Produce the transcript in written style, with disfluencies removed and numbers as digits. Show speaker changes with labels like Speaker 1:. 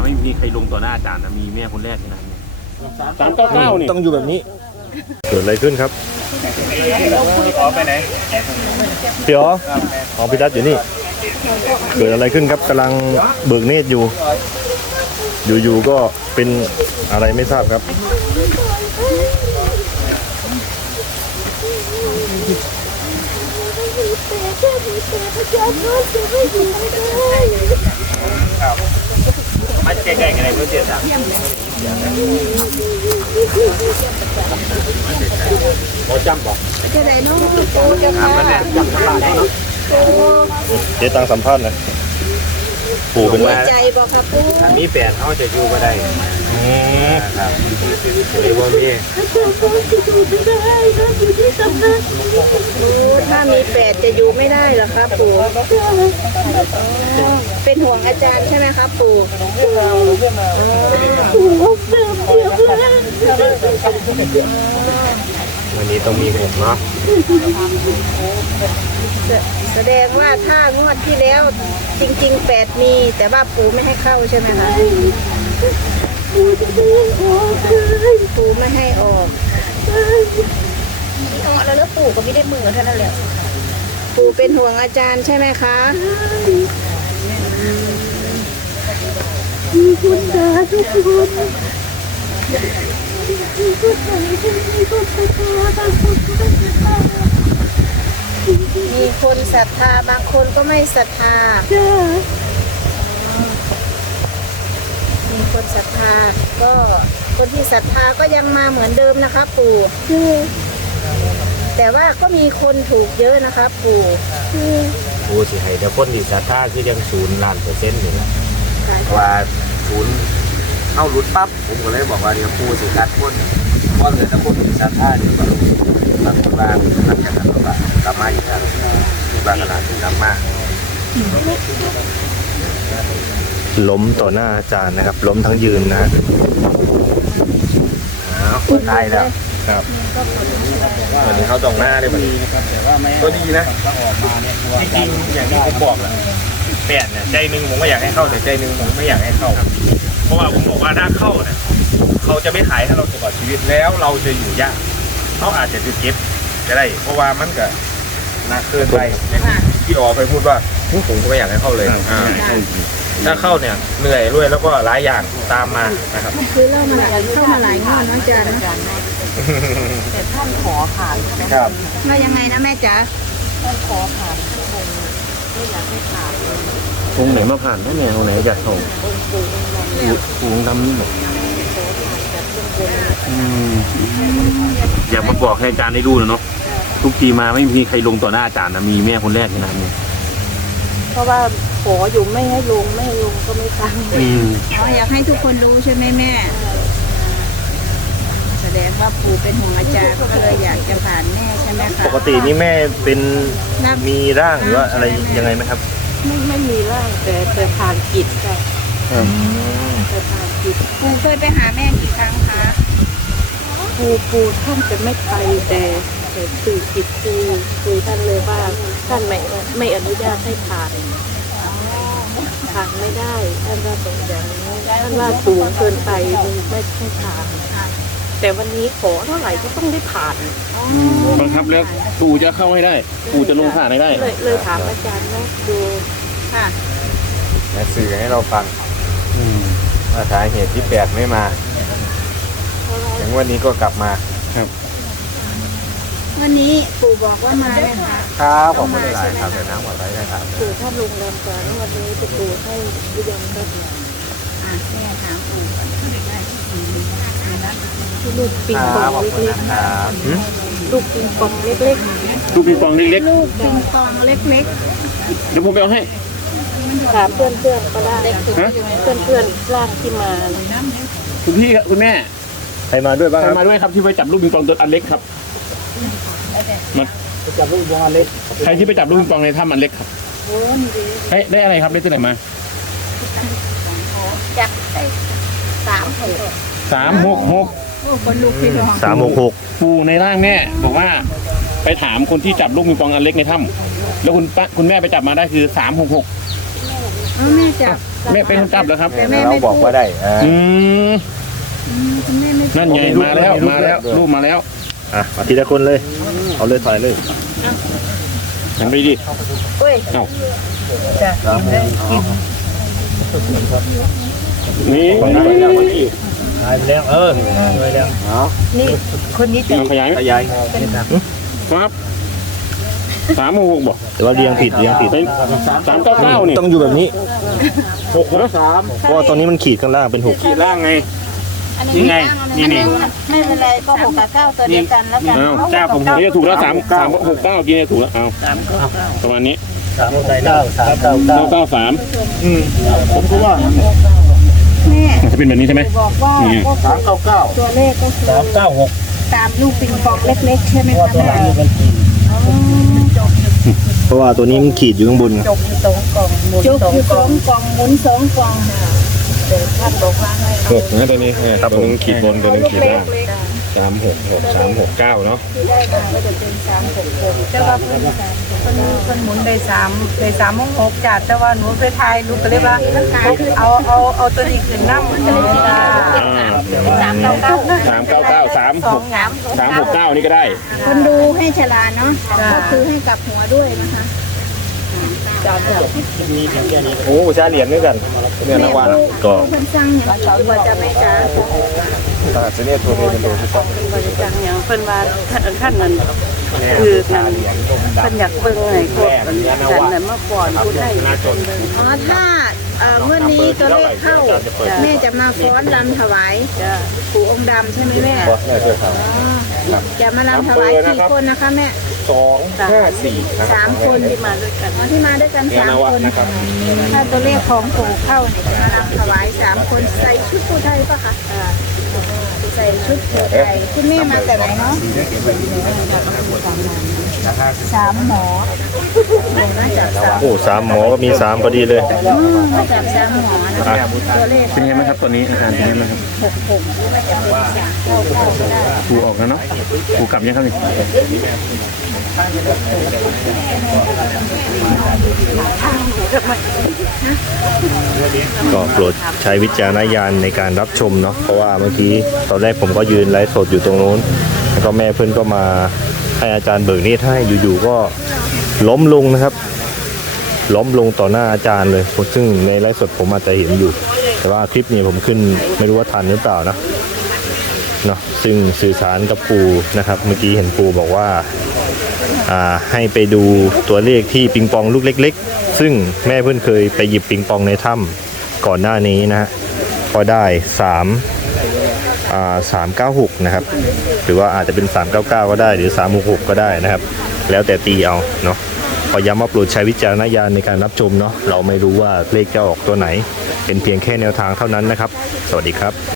Speaker 1: ไม่มีใครลงต่อหน้าอาจารย์นะมีแม่คนแรกในนั้น
Speaker 2: 399นี่ต้องอยู่แบบนี้เกิดอะไรขึ้นครับไปไหนเดี๋ยวของพิรัตอยู่นี่เกิดอะไรขึ้นครับกำลังเบิกเนตรอยู่ก็เป็นอะไรไม่ทราบครับ
Speaker 1: มาแก้กันเลยเพื่อนเจ็ดสามโอ้จำบอก
Speaker 3: จะได้น้องโตจะค่ะ
Speaker 2: เจ๊ตังสัมภาษณ์หน่อยปู่เป็นว่า
Speaker 3: ใจบอกครับปู่
Speaker 1: มีแปดเขาจะอยู่ก็ได้ครับหรือว่ามี
Speaker 3: ถ้ามี8จะอยู่ไม่ได้หรอครับปู่เป็นห่วงอาจารย์ใช่ไหมครับปู่
Speaker 1: วันนี้ต้องมี6เนาะ
Speaker 3: แสดงว่าถ้างวดที่แล้วจริงๆ8มีแต่ว่าปู่ไม่ให้เข้าใช่ไหมคะปู่ไม่ให้ออกแล้วปู่ก็ไม่ได้มือเท่านั้นแหละปู่เป็นห่วงอาจารย์ใช่ไหมคะคุณตาทุกคนมีคนศรัทธาบางคนก็ไม่ศรัทธามีคนศรัทธาก็คนที่ศรัทธาก็ยังมาเหมือนเดิมนะคะปู่แต่ว่าก็มีคนถูกเยอะนะคะปู่
Speaker 1: สิให้แต่คนที่ศรัทธาคือยัง0%นี่แหละว่า0เข้ารุดปั๊บผมก็เลยบอกว่าเดี๋ยวปู่สิกัดคนเพราะเลยถ้าคนที่ศรัทธาเนี่ยก็บางคนบางนักการทำกลับมาอีกแล้วบางขนาดถึงกลับมา
Speaker 2: ล้มต่อหน้าอาจารย์นะครับล้มทั้งยืนนะ
Speaker 1: ตายแล้ว
Speaker 2: ครับ
Speaker 1: วันนี้เขาตรงหน้าได้วันนี้ก็ดีนะจริงๆอย่างที่ผมบอกแหละ8เนี่ยใจหนึ่งผมก็อยากให้เข้าแต่ใจหนึ่งผมไม่อยากให้เข้าเพราะว่าผมบอกว่าถ้าเข้าเนี่ยเขาจะไม่ขายให้เราตลอดชีวิตแล้วเราจะอยู่ยากเขาอาจจะเก็บจะได้เพราะว่ามันก็หนักเกินไปที่ออกไปพูดว่าผมก็ไม่อยากให้เข้าเลยถ้าเข้าเนี่ยเหนื่อยด้วยแล้วก็หลายอย่างตามมานะครับ
Speaker 3: คือเข้ามาหลายงวดนะอาจารย์
Speaker 4: แต่ท่านขอผ่าน
Speaker 1: ครับ
Speaker 3: ว่ายังไงนะแม่จ๋า
Speaker 4: ท่านขอผ่านไม่อยากให้ผ่าน
Speaker 1: คงไหนมาผ่านได้ไงคงไหนอยากส่งปูงทำนี่หมดอยากมาบอกให้อาจารย์ได้ดูนะเนาะทุกทีมาไม่มีใครลงต่อหน้าอาจารย์นะมีแม่คนแรกในนั้นเนี่ย
Speaker 4: เพราะว่าขออยู่ไม่ให้ลงก็ไม่ฟัง
Speaker 3: อยากให้ทุกคนรู้ใช่ไหมแม่แสดงว่าปู่เป็นห่วงอาจารย์ก็เลยอยากจะผ่านแม่ใช่ไหมคะ
Speaker 2: ปกตินี่แม่เป็นมีร่างหรือว่าอะไรยังไงไหมครับ
Speaker 4: ไม่มีร่างแต่ผ่านจิตค่ะแต่ผ่านจิต
Speaker 3: ปู่เคยไปหาแม่กี่ครั้งคะ
Speaker 4: ปู่ท่านจะไม่ไปแต่สื่อจิตคุยท่านเลยว่าท่านไม่อนุญาตให้ผ่านไม่ได้ท่านว่าตรงอย่างนี้ท่านว่าสูงเกินไปไม่ให้ผ่านแต่วันนี้ขอเท่าไหร่ก็ต้องได้ผ่าน
Speaker 1: บังคับแล้วปู่จะเข้าให้ได้ปู่จะลงผ่านให้ได้
Speaker 4: เลยถามอาจารย์นะดู
Speaker 3: ค่ะ
Speaker 1: และสื่อให้เราฟังว่าสาเหตุที่8ไม่มาอย่างวันนี้ก็กลับมาครับ
Speaker 3: วันนี้ปู่บอกว่ามาได้ค่ะ
Speaker 1: ครับขอบคุณหลายครับแต่น้ำหวานไว้ได้ครับ
Speaker 4: ปู่ท่านลงนามก่อนวันนี้จะปู่ให้ยุยงก็ดี
Speaker 3: แม่ถามปู่ก่อน
Speaker 4: ลูกปิงปองเล็กๆลูกปิงปองเล็ก
Speaker 1: ๆลูกปิงปองเล็กๆ
Speaker 3: ลูกปิงปองเล็ก
Speaker 1: ๆเดี๋ยวผมไปเอาให้
Speaker 4: ถามเพื่อนก็ได้เพื่อนร่างที่มา
Speaker 1: คุณพี่คุณแม่
Speaker 2: ใครมาด้วยบ้าง
Speaker 1: ใครมาด้วยครับที่ไปจับลูกปิงปองตัวอันเล็กครับมา
Speaker 2: จับลูกปิงปองอันเล็ก
Speaker 1: ใครที่ไปจับลูกปิงปองในถ้ำอันเล็กครับได้อะไรครับได้ตัวไหนมา
Speaker 3: จับได้
Speaker 1: 366
Speaker 3: คนลูกพี่น้อง
Speaker 2: 366
Speaker 1: ปู่ในร่างแม่บอกว่าไปถามคนที่จับลูกปิงปองอันเล็กในถ้ำแล้วคุณแม่ไปจับมาได้คือ366
Speaker 3: แม่จับ
Speaker 5: แม่เป็นคนจับเหรอครับ
Speaker 3: แต่แม่
Speaker 1: เรา
Speaker 3: ไม่
Speaker 1: บอกว่าได้
Speaker 3: คุณแม่ไม่
Speaker 5: นั่นไงมาแล้วรูปมาแล้ว
Speaker 2: อ่ะมาทีละคนเลย เอาเลยถอยเลย
Speaker 5: หันไปดิ
Speaker 3: เอ้ย
Speaker 5: เอ้า
Speaker 3: จะได้กิน
Speaker 5: นี่
Speaker 1: หายไปแล้วไปแล้ว
Speaker 3: นี่คนนี้จะ
Speaker 5: ขยายไหม
Speaker 1: ขยาย
Speaker 5: ครับ366บอก
Speaker 2: แต่ว่าเรียงผิด
Speaker 5: เป็น399นี่
Speaker 2: ต้องอยู่แบบนี้
Speaker 5: 663
Speaker 2: เพราะว่าตอนนี้มันขีดข้างล่างเป็น6
Speaker 5: ขีดล่างไงนี่ไงนี่
Speaker 3: ไม่เป็นไรก็6 กับ 9ตัวเดียวกันแล้วกัน
Speaker 5: อ้าวเจ้าผมนี่ถูกแล้ว369กินถูกแล้วเอาประมาณนี้993
Speaker 1: ผมก็ว่า
Speaker 3: แม่
Speaker 5: มันจะเป็นแบบนี้ใช่ไหม
Speaker 3: บอกว่า
Speaker 5: นี่
Speaker 1: 399
Speaker 3: ตัวเลขก็คือ
Speaker 1: 396
Speaker 3: ตามลูกปิงปองเล็กๆใช่ไหมคะแม่อ๋อ
Speaker 2: เพราะว่าตัวนี้มันขีดอยู่ข้างบน
Speaker 3: จบอยู่2 กล่องหมุน2 กล่องหมุน2 กล่องเดี๋ยวท่านบอกว่าให้
Speaker 5: 6นะตัวนี้ครับผมขีดบนตัวนึงขีด
Speaker 3: เล็
Speaker 5: ล่าก ง
Speaker 3: ๆ
Speaker 5: 366 369เนาะ
Speaker 3: ที่ได้มาก็จะเป็น366
Speaker 6: แต่ว่าเพิ่นหมุนได้3 จ้ะแต่ว่าหนูไปทายลูกก็เลยว่าเอาตัวนี้ขึ้นนำมันก็เลยจ้า
Speaker 5: 369 นี่ก็ได้
Speaker 3: คนดูให้ฉลาดเนาะก็คือให้กลับหัวด้วยนะคะ
Speaker 1: โอ้ชาเหรียญด้วยกันเนี่ยนวัน
Speaker 2: ก็
Speaker 3: เพิ่นสร้างอย่างว่าจะไม่จ้า
Speaker 1: จะเนี่ยตัวนี้เป็นตัวที่ต้อง
Speaker 4: บริจาคอย่างเพิ่นว่าขั้นนั้นคือนั่นเพิ่นอยากเบิ่งให้พวกกันนั้นมาก่อนผู้ไทยเพิ่นเบิ่ง
Speaker 3: อ๋อถ้าเมื่อนี้ตัวเลขเข้าแม่จะมาฟ้อนรำถวาย
Speaker 4: จ้ะ
Speaker 3: ปู่องค์ดำใช่ไหมแม่
Speaker 1: บอสเนี่ยช่วยท
Speaker 3: อ๋อจะมารำถวายกี่คนนะคะแม่
Speaker 1: 254นะครับ
Speaker 3: 3 คน
Speaker 4: ที่มาด้วยกัน
Speaker 3: อ๋อที่มาด้วยกัน3 คน
Speaker 1: นะครับ
Speaker 3: ถ้าตัวเลขของปู่เข้าเนี่ยจะมารำถวาย3 คนใส่ชุดผู้ไทยปะคะใส่ชุดผู้ไทยคุณแม่มาจากไหนเนาะ3 หมอมาจาก3
Speaker 2: โอ้3 หมอก็มี 3 พอดีเลย
Speaker 3: มาจาก3 หมอนะคะตัวเลข
Speaker 5: เป็นยังไงครับตัวนี้อาการเป็นยังไงครับปูออกแล้วเนาะปูกลับยังครับนี่
Speaker 2: ก็โปรดใช้วิจารณญาณในการรับชมเนาะเพราะว่าเมื่อกี้ตอนแรกผมก็ยืนไลฟ์สดอยู่ตรงนู้นแล้วก็แม่เพื่อนก็มาให้อาจารย์เบิกเนตรให้อยู่ๆก็ล้มลงนะครับ ล้มลงต่อหน้าอาจารย์เลยซึ่งในไลฟ์สดผมอาจจะเห็นอยู่ แต่ว่าคลิปนี้ผมขึ้นไม่รู้ว่าทันหรือเปล่านะเนาะซึ่งสื่อสารกับปู่นะครับ เมื่อกี้เห็นปู่บอกว่าให้ไปดูตัวเลขที่ปิงปองลูกเล็กๆซึ่งแม่เพื่อนเคยไปหยิบปิงปองในถ้ำก่อนหน้านี้นะฮะก็ได้396นะครับหรือว่าอาจจะเป็น399ก็ได้หรือ366ก็ได้นะครับแล้วแต่ตีเอาเนาะขอย้ำว่าโปรดใช้วิจารณญาณในการรับชมเนาะเราไม่รู้ว่าเลขจะออกตัวไหนเป็นเพียงแค่แนวทางเท่านั้นนะครับสวัสดีครับ